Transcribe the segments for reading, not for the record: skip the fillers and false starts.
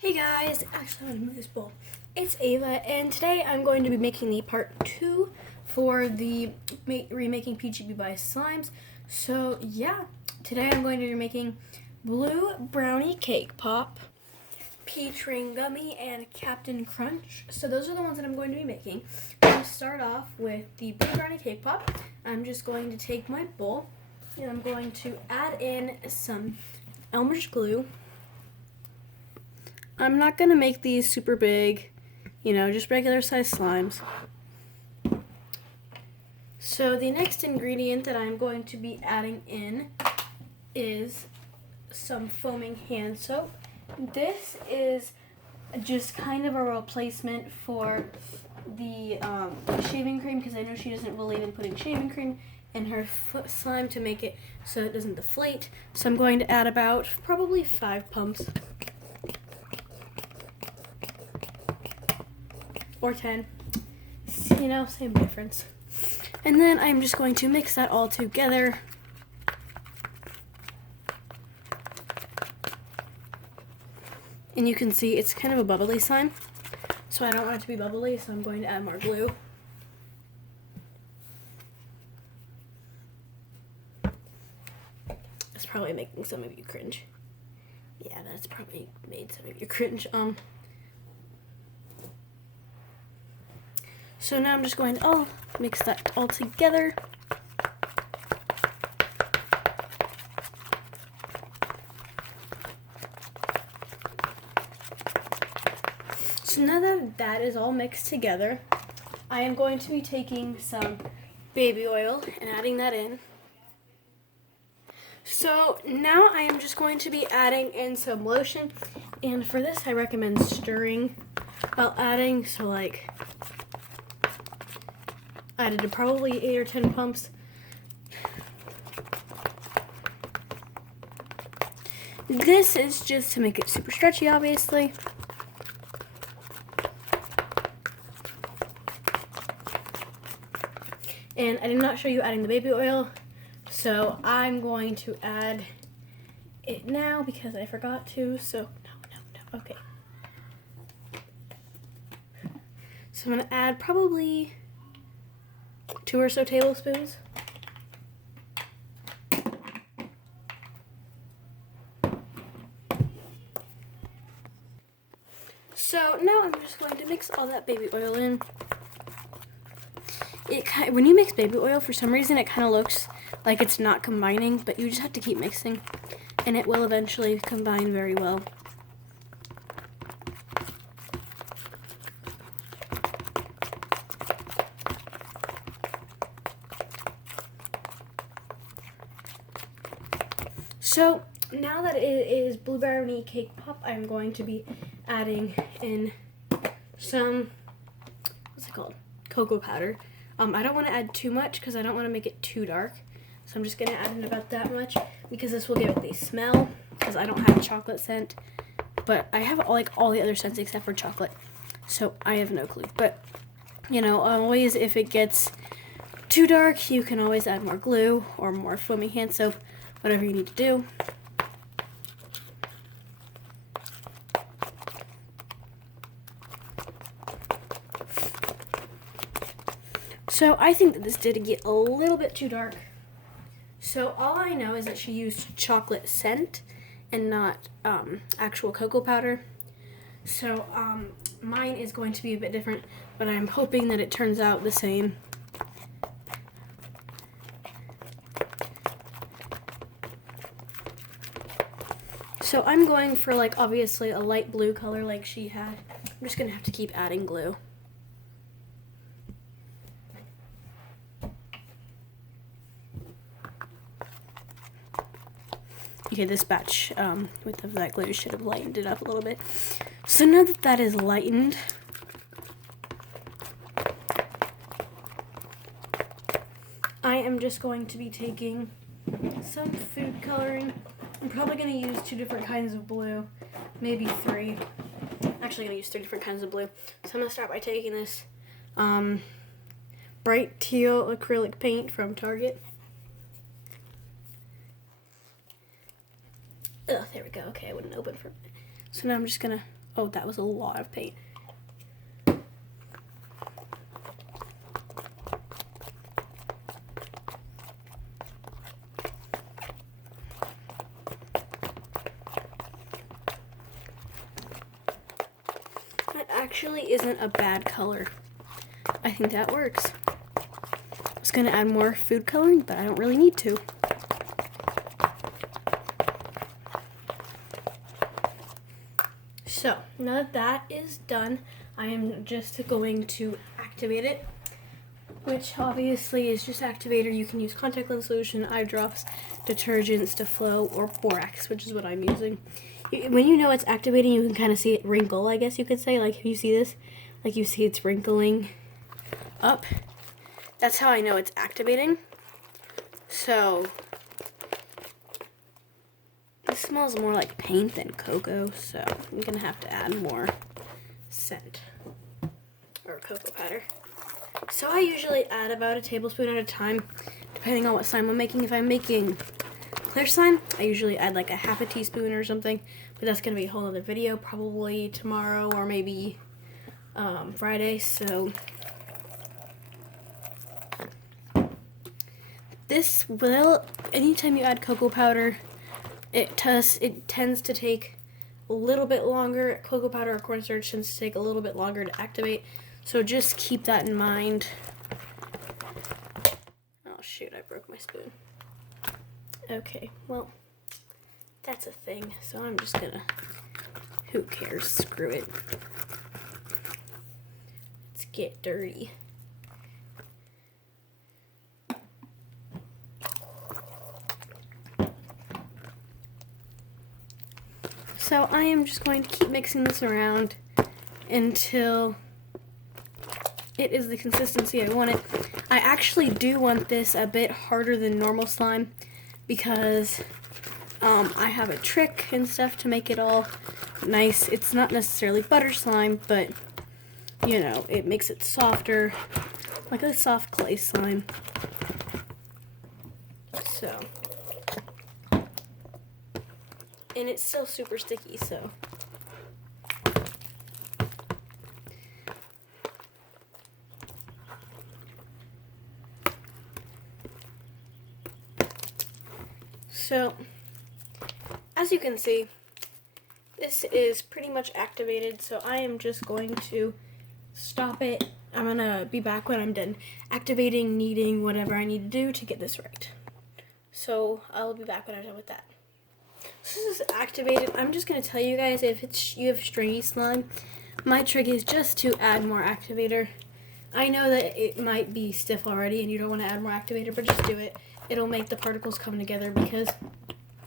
Hey guys, actually I'm gonna move this bowl. It's Ava, and today I'm going to be making the part 2 for the Remaking peachybbies slimes. So yeah, today I'm going to be making blue brownie cake pop, peach ring gummy, and Captain Crunch. So those are the ones that I'm going to be making. I'm going to start off with the blue brownie cake pop. I'm just going to take my bowl and I'm going to add in some Elmer's glue. I'm not going to make these super big, just regular size slimes. So the next ingredient that I'm going to be adding in is some foaming hand soap. This is just kind of a replacement for the shaving cream, because I know she doesn't believe in putting shaving cream in her slime to make it so it doesn't deflate. So I'm going to add about probably 5 pumps. Or 10, same difference. And then I'm just going to mix that all together. And you can see it's kind of a bubbly slime, so I don't want it to be bubbly, so I'm going to add more glue. That's probably making some of you cringe. Yeah, that's probably made some of you cringe. So now I'm just going to mix that all together. So now that that is all mixed together, I am going to be taking some baby oil and adding that in. So now I am just going to be adding in some lotion, and for this I recommend stirring while adding, so I added probably 8 or 10 pumps. This is just to make it super stretchy, obviously. And I did not show you adding the baby oil, so I'm going to add it now because I forgot to, so no, okay. So I'm going to add probably 2 or so tablespoons. So now I'm just going to mix all that baby oil in. When you mix baby oil, for some reason it kind of looks like it's not combining, but you just have to keep mixing and it will eventually combine very well. So now that it is blue brownie cake pop, I'm going to be adding in some, cocoa powder. I don't want to add too much because I don't want to make it too dark. So I'm just going to add in about that much because this will give it the smell, because I don't have chocolate scent. But I have all the other scents except for chocolate. So I have no clue. But, always if it gets too dark, you can always add more glue or more foaming hand soap, whatever you need to do. So I think that this did get a little bit too dark. So all I know is that she used chocolate scent and not actual cocoa powder. So mine is going to be a bit different, but I'm hoping that it turns out the same. So I'm going for obviously a light blue color like she had. I'm just gonna have to keep adding glue. Okay, this batch with that glue should have lightened it up a little bit. So now that that is lightened, I am just going to be taking some food coloring. I'm probably going to use 2 different kinds of blue, maybe 3. Actually, going to use 3 different kinds of blue. So I'm going to start by taking this bright teal acrylic paint from Target. There we go. Okay, I wouldn't open for a minute. So now I'm just going to Oh, that was a lot of paint. That actually isn't a bad color. I think that works. I was gonna add more food coloring, but I don't really need to. So, now that that is done, I am just going to activate it, which obviously is just activator. You can use contact lens solution, eye drops, detergents to flow, or borax, which is what I'm using. When you know it's activating, you can kind of see it wrinkle, I guess you could say. Like, if you see this, like you see it's wrinkling up. That's how I know it's activating. So, it smells more like paint than cocoa, so I'm gonna have to add more scent or cocoa powder. So I usually add about a tablespoon at a time, depending on what slime I'm making. If I'm making clear slime, I usually add like a half a teaspoon or something, but that's gonna be a whole other video, probably tomorrow or maybe Friday. So this will, anytime you add cocoa powder, it tends to take a little bit longer. Cocoa powder or cornstarch tends to take a little bit longer to activate, so just keep that in mind. Oh shoot, I broke my spoon. Okay, well, that's a thing, so I'm just gonna, who cares, screw it. Let's get dirty. So I am just going to keep mixing this around until it is the consistency I want it. I actually do want this a bit harder than normal slime because I have a trick and stuff to make it all nice. It's not necessarily butter slime, but you know, it makes it softer, like a soft clay slime. So, and it's still super sticky, so. So, as you can see, this is pretty much activated, so I am just going to stop it. I'm going to be back when I'm done activating, kneading, whatever I need to do to get this right. So, I'll be back when I'm done with that. This is activated. I'm just going to tell you guys, if you have stringy slime, my trick is just to add more activator. I know that it might be stiff already and you don't want to add more activator, but just do it. It'll make the particles come together, because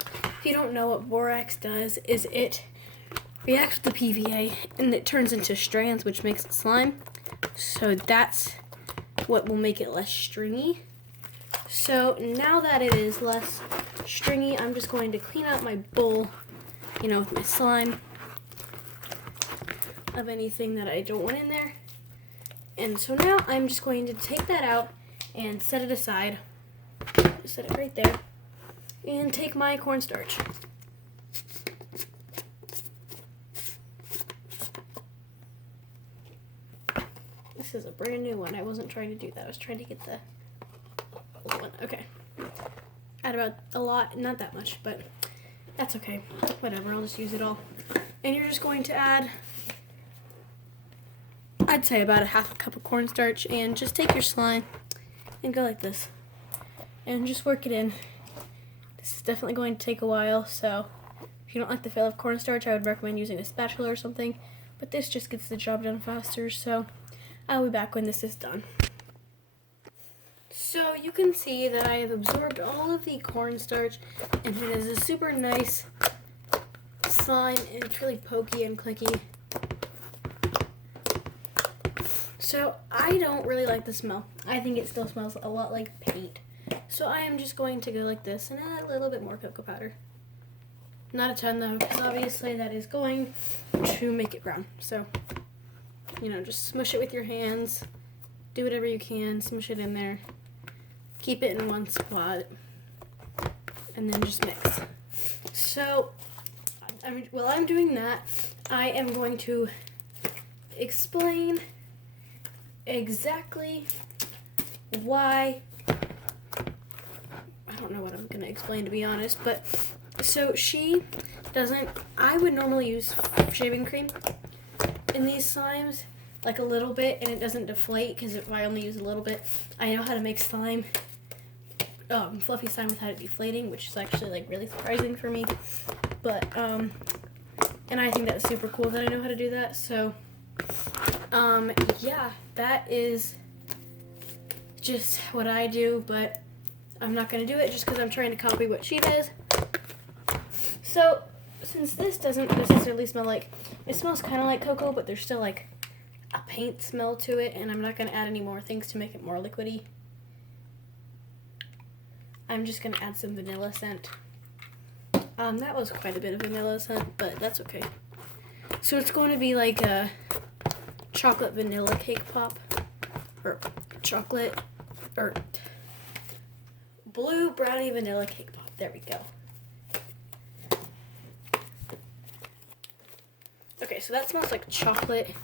if you don't know what borax does, is it reacts with the PVA and it turns into strands, which makes it slime. So that's what will make it less stringy. So now that it is less stringy, I'm just going to clean out my bowl, you know, with my slime of anything that I don't want in there. And so now I'm just going to take that out and set it aside. Just set it right there. And take my cornstarch. This is a brand new one. I wasn't trying to do that. I was trying to get the old one. Okay. Add about a lot, not that much, but that's okay. Whatever, I'll just use it all. And you're just going to add, I'd say about a half a cup of cornstarch, and just take your slime and go like this. And just work it in. This is definitely going to take a while, so if you don't like the feel of cornstarch, I would recommend using a spatula or something, but this just gets the job done faster, so I'll be back when this is done. So you can see that I have absorbed all of the cornstarch, and it is a super nice slime, and it's really pokey and clicky. So I don't really like the smell. I think it still smells a lot like paint. So I am just going to go like this and add a little bit more cocoa powder. Not a ton though, because obviously that is going to make it brown. So, you know, just smush it with your hands. Do whatever you can, smush it in there. Keep it in one spot. And then just mix. So, while I'm doing that, I am going to explain exactly why. I don't know what I'm going to explain, to be honest, but so she doesn't. I would normally use shaving cream in these slimes, like a little bit, and it doesn't deflate because if I only use a little bit, I know how to make slime, fluffy slime without it deflating, which is actually like really surprising for me. But and I think that's super cool that I know how to do that. So yeah, that is just what I do, but I'm not gonna do it just because I'm trying to copy what she does. So since this doesn't necessarily smell like, it smells kind of like cocoa, but there's still like a paint smell to it, and I'm not going to add any more things to make it more liquidy. I'm just going to add some vanilla scent. That was quite a bit of vanilla scent, but that's okay. So it's going to be like a chocolate vanilla cake pop, or chocolate, or blue brownie vanilla cake pop. There we go. Okay, so that smells like chocolate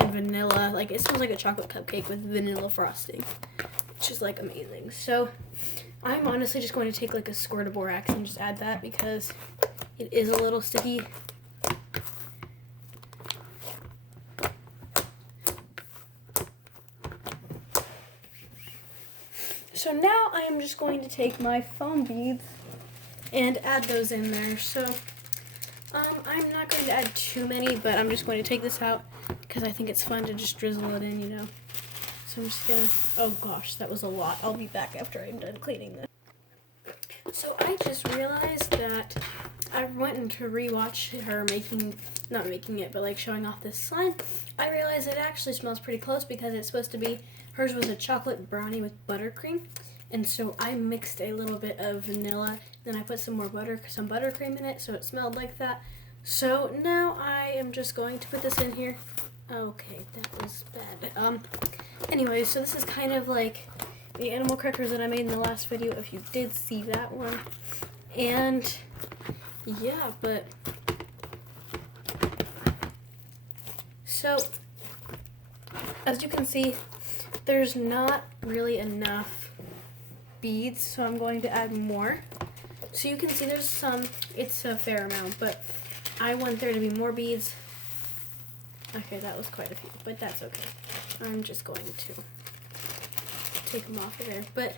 and vanilla. Like, it smells like a chocolate cupcake with vanilla frosting, which is like amazing. So I'm honestly just going to take like a squirt of borax and just add that because it is a little sticky. So now I am just going to take my foam beads and add those in there. So I'm not going to add too many, but I'm just going to take this out because I think it's fun to just drizzle it in, you know. So I'm just gonna, oh gosh, that was a lot. I'll be back after I'm done cleaning this. So I just realized that I went to rewatch her not making it, but like showing off this slime. I realized it actually smells pretty close because it's supposed to be, hers was a chocolate brownie with buttercream. And so I mixed a little bit of vanilla, then I put some buttercream in it, so it smelled like that. So now I am just going to put this in here. Okay, that was bad. Anyway, so this is kind of like the animal crackers that I made in the last video, if you did see that one. And yeah, but so as you can see, there's not really enough beads, so I'm going to add more. So you can see there's some, it's a fair amount, but I want there to be more beads. Okay, that was quite a few, but that's okay. I'm just going to take them off of there. But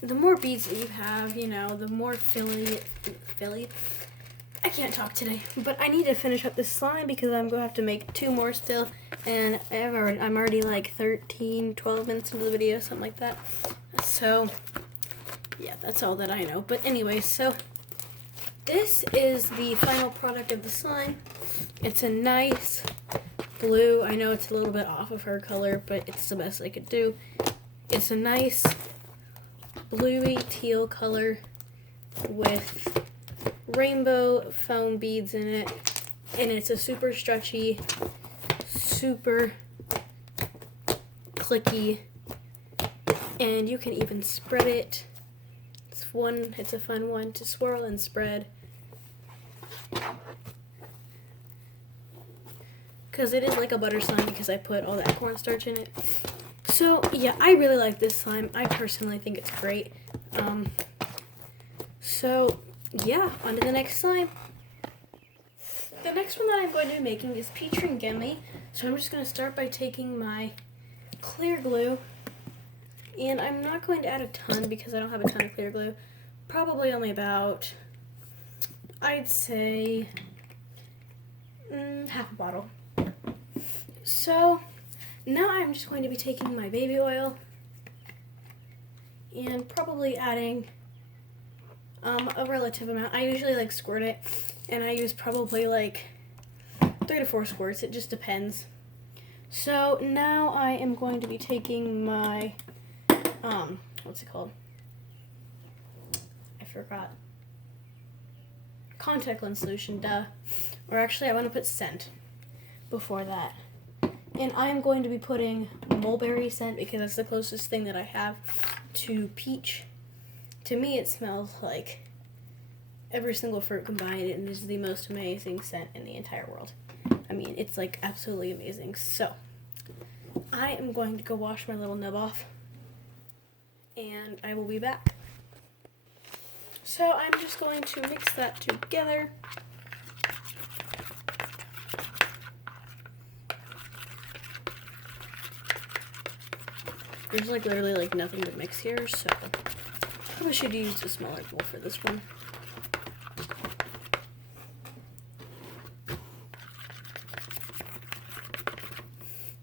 the more beads that you have, you know, the more filly. I can't talk today, but I need to finish up this slime because I'm going to have to make 2 more still, and I'm already like 12 minutes into the video, something like that. So, yeah, that's all that I know. But anyway, so this is the final product of the slime. It's a nice blue. I know it's a little bit off of her color, but it's the best I could do. It's a nice bluey teal color with rainbow foam beads in it, and it's a super stretchy, super clicky, and you can even spread it. It's a fun one to swirl and spread because it is like a butter slime because I put all that cornstarch in it. So yeah, I really like this slime. I personally think it's great. So yeah, on to the next slime. The next one that I'm going to be making is peach ring gimme. So I'm just going to start by taking my clear glue, and I'm not going to add a ton because I don't have a ton of clear glue. Probably only about, I'd say, half a bottle. So now I'm just going to be taking my baby oil and probably adding a relative amount. I usually like squirt it, and I use probably like 3 to 4 squirts. It just depends. So now I am going to be taking my what's it called? I forgot. Contact lens solution, duh. Or actually, I want to put scent before that. And I'm going to be putting mulberry scent because that's the closest thing that I have to peach. To me, it smells like every single fruit combined, and it is the most amazing scent in the entire world. I mean, it's like absolutely amazing. So I am going to go wash my little nub off, and I will be back. So I'm just going to mix that together. There's like literally like nothing to mix here, so I probably should use a smaller bowl for this one.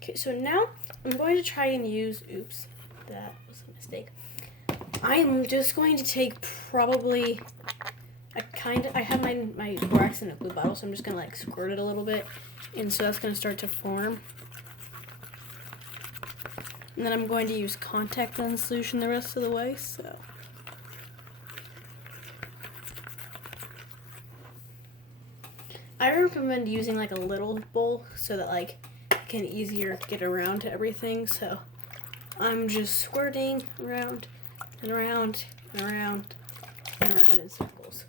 Okay, so now I'm going to try and use, oops, that was a mistake. I'm just going to take probably I have my borax in a glue bottle, so I'm just going to like squirt it a little bit, and so that's going to start to form. And then I'm going to use contact lens solution the rest of the way, so. I recommend using like a little bowl so that like you can easier get around to everything, so I'm just squirting around and around and around and around in circles.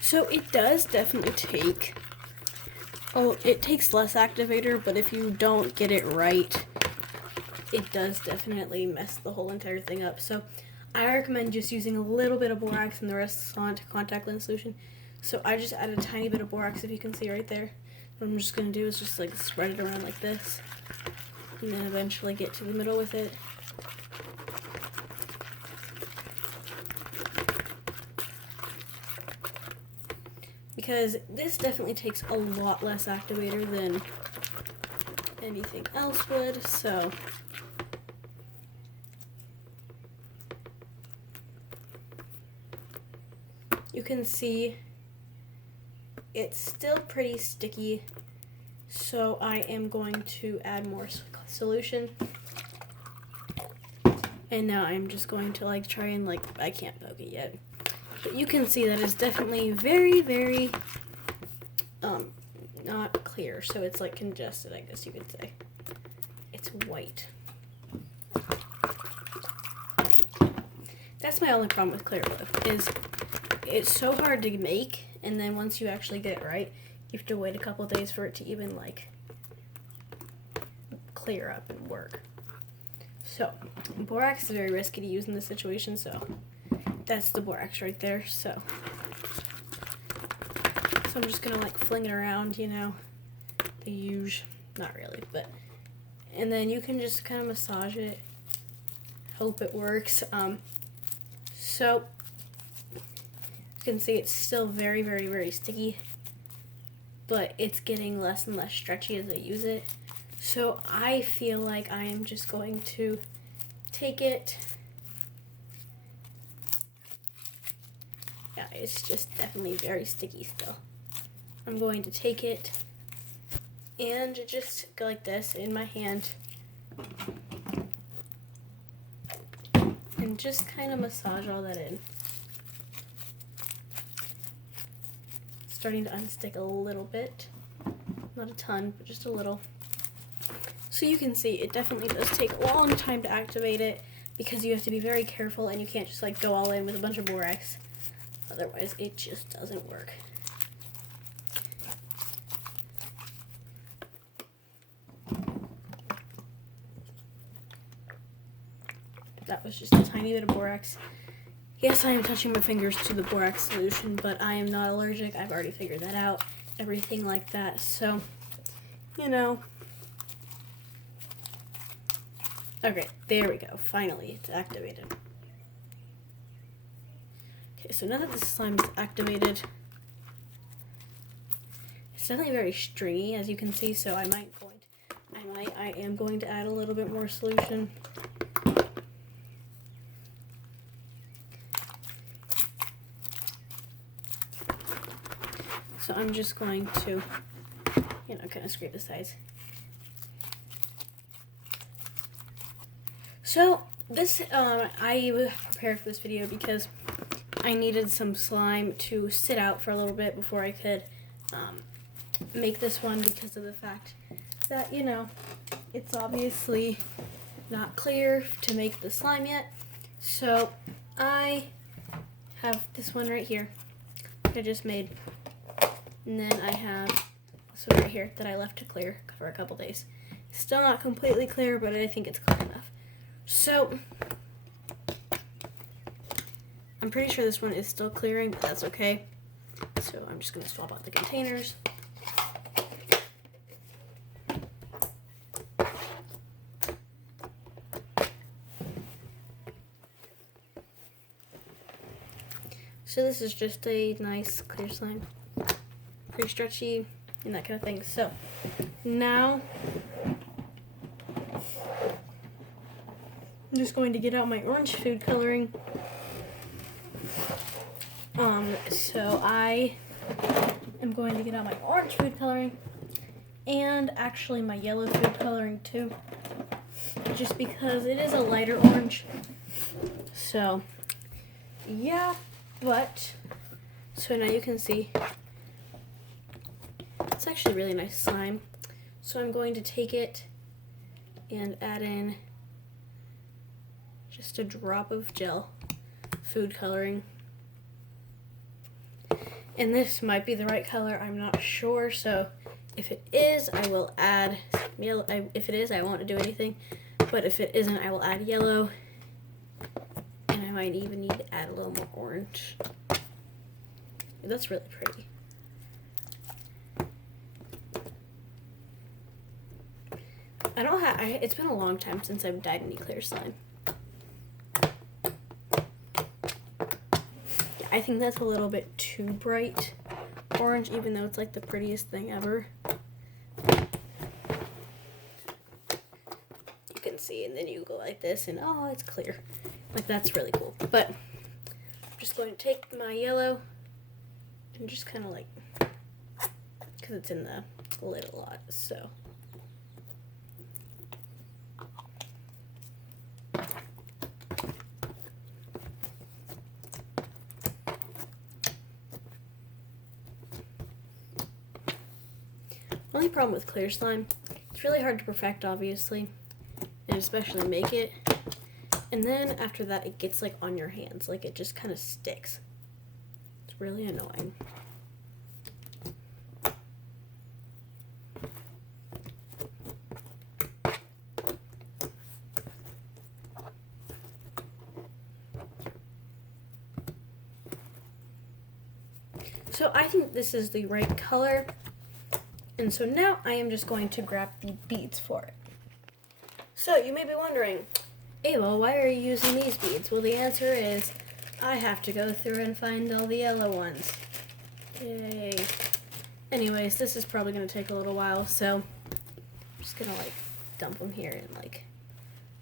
So it does definitely take, it takes less activator, but if you don't get it right, it does definitely mess the whole entire thing up. So I recommend just using a little bit of borax and the rest on to contact lens solution. So I just added a tiny bit of borax, if you can see right there. What I'm just going to do is just like spread it around like this, and then eventually get to the middle with it. Because this definitely takes a lot less activator than anything else would, so you can see it's still pretty sticky, so I am going to add more solution. And now I'm just going to like try and like, I can't poke it yet. But you can see that it's definitely very, very not clear, so it's like congested, I guess you could say. It's white. That's my only problem with clear glue, is it's so hard to make, and then once you actually get it right, you have to wait a couple of days for it to even like clear up and work. So borax is very risky to use in this situation, so that's the borax right there. So I'm just gonna like fling it around, you know, the usual, not really, but, and then you can just kind of massage it, hope it works. So you can see it's still very, very, very sticky, but it's getting less and less stretchy as I use it. So I feel like I am just going to take it. Yeah, it's just definitely very sticky still. I'm going to take it and just go like this in my hand and just kind of massage all that in. Starting to unstick a little bit, not a ton, but just a little. So you can see it definitely does take a long time to activate it, because you have to be very careful and you can't just like go all in with a bunch of borax. Otherwise, it just doesn't work. That was just a tiny bit of borax. Yes, I am touching my fingers to the borax solution, but I am not allergic. I've already figured that out. Everything like that. So, you know. Okay, there we go. Finally, it's activated. Okay, so now that the slime is activated, it's definitely very stringy, as you can see. So I am going to add a little bit more solution. So I'm just going to, you know, kind of scrape the sides. So this, I prepared for this video because I needed some slime to sit out for a little bit before I could make this one, because of the fact that, you know, it's obviously not clear to make the slime yet. So I have this one right here I just made, and then I have this one right here that I left to clear for a couple days. Still not completely clear, but I think it's clear enough. So I'm pretty sure this one is still clearing, but that's okay. So I'm just going to swap out the containers. So this is just a nice clear slime, pretty stretchy and that kind of thing. So now I'm just going to get out my orange food coloring. So I am going to get out my orange food coloring and actually my yellow food coloring too, just because it is a lighter orange. So yeah, but so now you can see it's actually really nice slime. So I'm going to take it and add in just a drop of gel food coloring. And this might be the right color, I'm not sure. So if it is, I will add yellow. If it is, I won't do anything. But if it isn't, I will add yellow. And I might even need to add a little more orange. That's really pretty. It's been a long time since I've dyed any clear slime. I think that's a little bit too bright orange, even though it's like the prettiest thing ever. You can see, and then you go like this, and oh, it's clear. Like, that's really cool. But I'm just going to take my yellow and just kind of like, because it's in the lid a lot, so. Only problem with clear slime, it's really hard to perfect, obviously, and especially make it. And then after that, it gets like on your hands, like it just kind of sticks. It's really annoying. So I think this is the right color. And so now I am just going to grab the beads for it. So you may be wondering, Ava, why are you using these beads? Well, the answer is I have to go through and find all the yellow ones. Yay. Anyways, this is probably going to take a little while, so I'm just going to like dump them here and like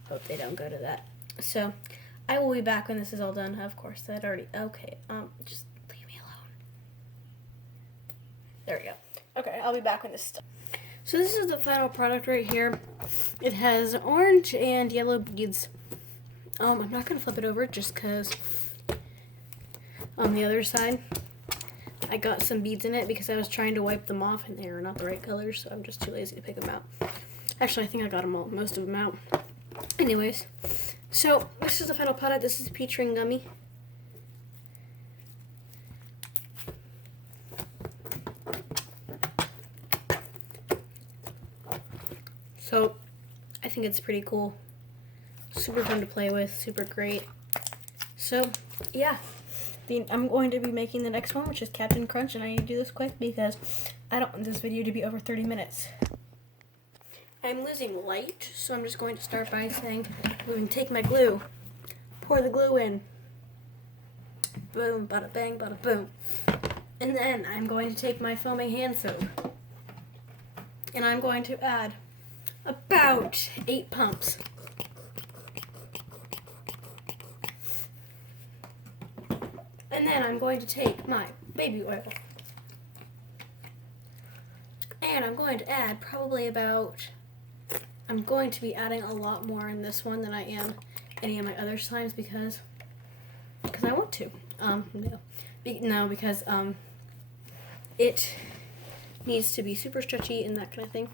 hope they don't go to that. So I will be back when this is all done. Of course, that already, okay, just leave me alone. There we go. Okay, I'll be back when this is done. So this is the final product right here. It has orange and yellow beads. I'm not going to flip it over just because on the other side I got some beads in it because I was trying to wipe them off and they are not the right colors, so I'm just too lazy to pick them out. Actually, I think I got them all, most of them out. Anyways, so this is the final product. This is peach ring gummy. So I think it's pretty cool. Super fun to play with, super great. So yeah, I'm going to be making the next one, which is Captain Crunch, and I need to do this quick because I don't want this video to be over 30 minutes. I'm losing light, so I'm just going to start by saying I'm going to take my glue, pour the glue in, boom, bada bang, bada boom. And then I'm going to take my foaming hand soap, and I'm going to add about 8 pumps. And then I'm going to take my baby oil. And I'm going to add probably about, I'm going to be adding a lot more in this one than I am any of my other slimes because I want to. No, because it needs to be super stretchy and that kind of thing.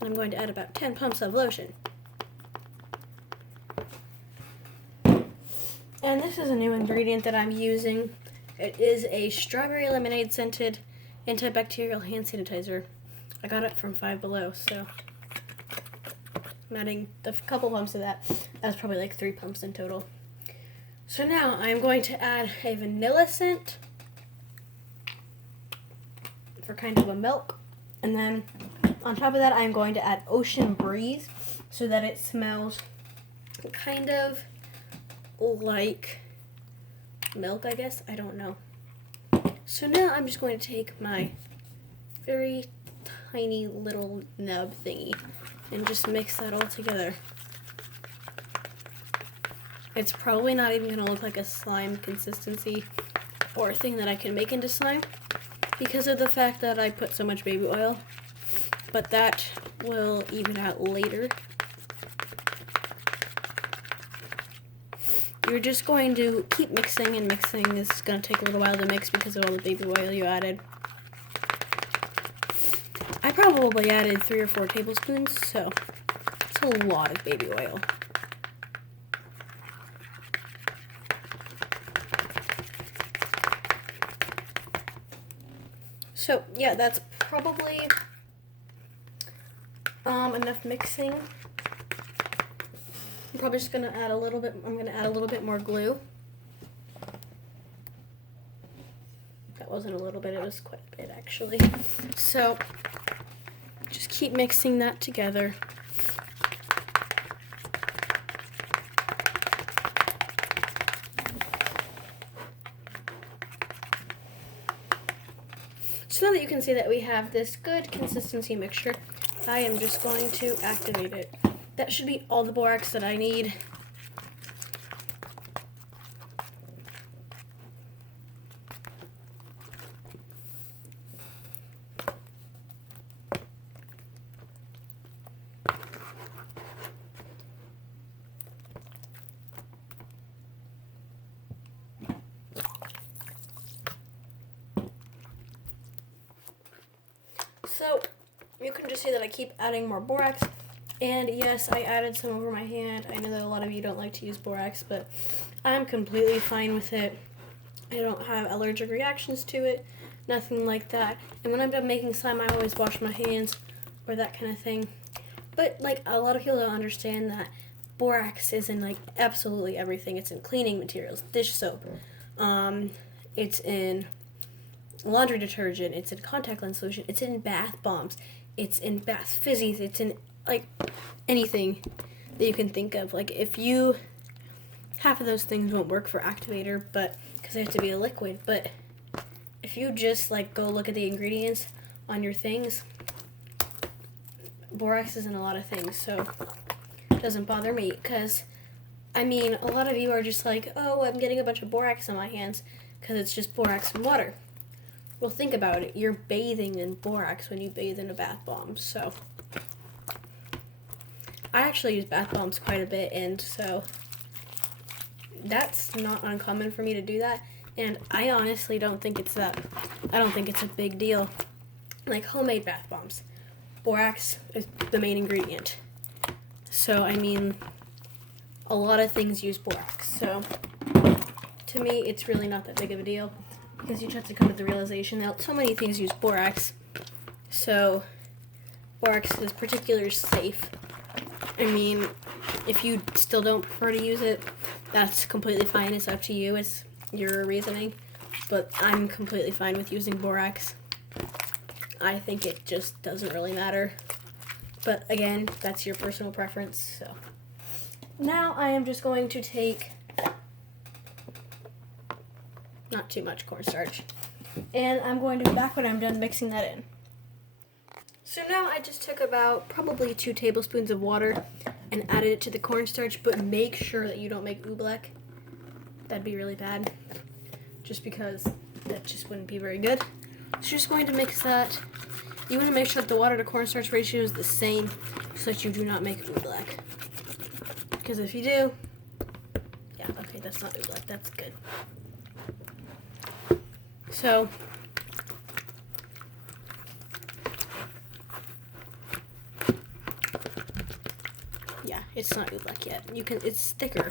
And I'm going to add about 10 pumps of lotion. And this is a new ingredient that I'm using. It is a strawberry lemonade scented antibacterial hand sanitizer. I got it from Five Below, so I'm adding a couple pumps of that. That's probably like 3 pumps in total. So now I'm going to add a vanilla scent for kind of a milk. And then on top of that, I'm going to add Ocean Breeze so that it smells kind of like milk, I guess. I don't know. So now I'm just going to take my very tiny little nub thingy and just mix that all together. It's probably not even going to look like a slime consistency or a thing that I can make into slime because of the fact that I put so much baby oil, but that will even out later. You're just going to keep mixing and mixing. This is going to take a little while to mix because of all the baby oil you added. I probably added 3 or 4 tablespoons, so it's a lot of baby oil. So yeah, that's probably enough mixing. I'm probably just gonna add a little bit. I'm gonna add a little bit more glue. That wasn't a little bit; it was quite a bit actually. So just keep mixing that together. So now that you can see that we have this good consistency mixture, I am just going to activate it. That should be all the borax that I need. So you can just see that I keep adding more borax. And yes, I added some over my hand. I know that a lot of you don't like to use borax, but I'm completely fine with it. I don't have allergic reactions to it, nothing like that. And when I'm done making slime, I always wash my hands or that kind of thing. But like a lot of people don't understand that borax is in like absolutely everything. It's in cleaning materials, dish soap. It's in laundry detergent. It's in contact lens solution. It's in bath bombs. It's in bath fizzies. It's in like anything that you can think of. Like if you, half of those things won't work for activator, but because they have to be a liquid. But if you just like go look at the ingredients on your things, borax is in a lot of things, so it doesn't bother me. Because I mean, a lot of you are just like, oh, I'm getting a bunch of borax on my hands because it's just borax and water. Well, think about it. You're bathing in borax when you bathe in a bath bomb, so I actually use bath bombs quite a bit, and so that's not uncommon for me to do that. And I honestly don't think it's a big deal. Like homemade bath bombs, borax is the main ingredient. So I mean, a lot of things use borax. So to me, it's really not that big of a deal because you just have to come to the realization that so many things use borax. So borax is particularly safe. I mean, if you still don't prefer to use it, that's completely fine. It's up to you. It's your reasoning. But I'm completely fine with using borax. I think it just doesn't really matter. But again, that's your personal preference. So now I am just going to take not too much cornstarch. And I'm going to be back when I'm done mixing that in. So now I just took about probably 2 tablespoons of water and added it to the cornstarch, but make sure that you don't make oobleck. That'd be really bad, just because that just wouldn't be very good. So you're just going to mix that. You want to make sure that the water to cornstarch ratio is the same so that you do not make oobleck. Because if you do, yeah, okay, that's not oobleck, that's good. So yeah, it's not oobleck yet. It's thicker,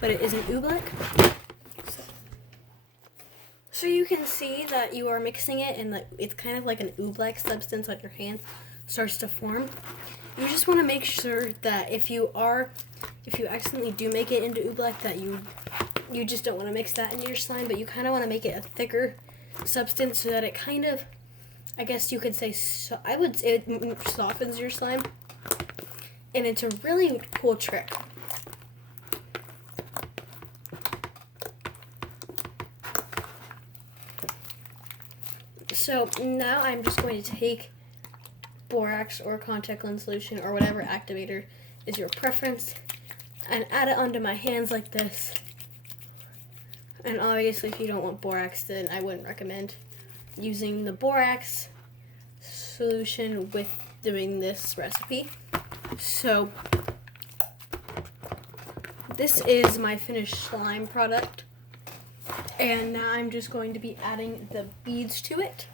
but it isn't oobleck. So you can see that you are mixing it, and it's kind of like an oobleck substance on your hand starts to form. You just want to make sure that if you accidentally do make it into oobleck, that you just don't want to mix that into your slime, but you kind of want to make it a thicker substance so that it kind of, I guess you could say, it softens your slime, and it's a really cool trick. So now I'm just going to take borax or contact lens solution or whatever activator is your preference and add it onto my hands like this. And obviously if you don't want borax, then I wouldn't recommend using the borax solution with doing this recipe. So this is my finished slime product, and now I'm just going to be adding the beads to it.